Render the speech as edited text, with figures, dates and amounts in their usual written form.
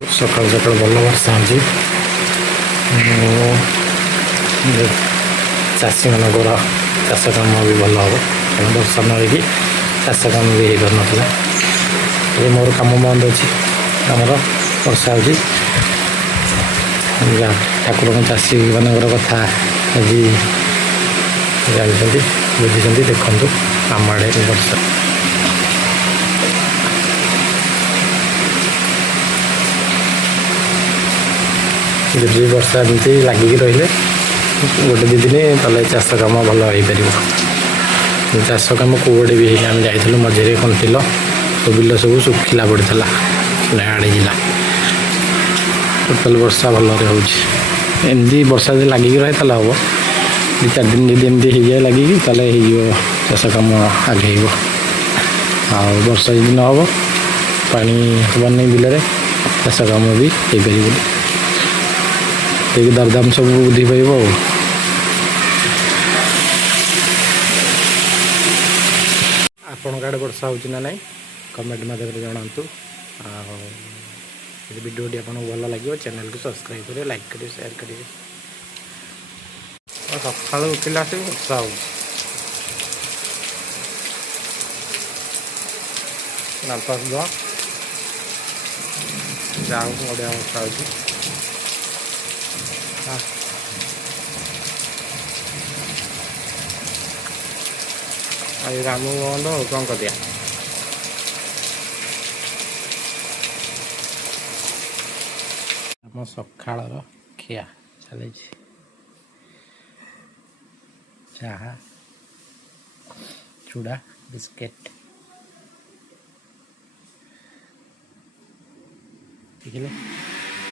सकाल सकाल भल वर्षा हो चाषी मान चाष कम भी भल हम क्या वर्षा न चाष कम भी हो पार ना मोर कम बंद अच्छी आमर वर्षा हो ठाकुर चाषी मान कथा आज जानते बुझी देखु आम आड़े वर्षा जी वर्षा एमती लगिक रही गोटे दी दिन ताले चाष कम भल हो पार चाष कम कौड़े भी आम जाइलु मझे कंटिल तो बिल सब सुखिला पड़ता आड़े जिला टोटाल वर्षा भलरे होमती वर्षा जो लगिक रहे हम दु चार दिन जब एमती हो जाए लगिक चाष कम आगे आ वर्षा जब न हम पा हबार नहीं बिल चाष कम भी हो पार दरदाम सब बुद्धि पाइब आपण आड़े वर्षा हो ना नहीं कमेंट मध्यम जनातु वीडियो आपको भल लगे चैनल को सब्सक्राइब करें लाइक करें शेयर करें सका उठिला से वर्षा हो जाओ बढ़िया वर्षा हो राम बंद कौन कर दिया आम सकाल खिया चली चाहा चूड़ा बिस्किट देखिले।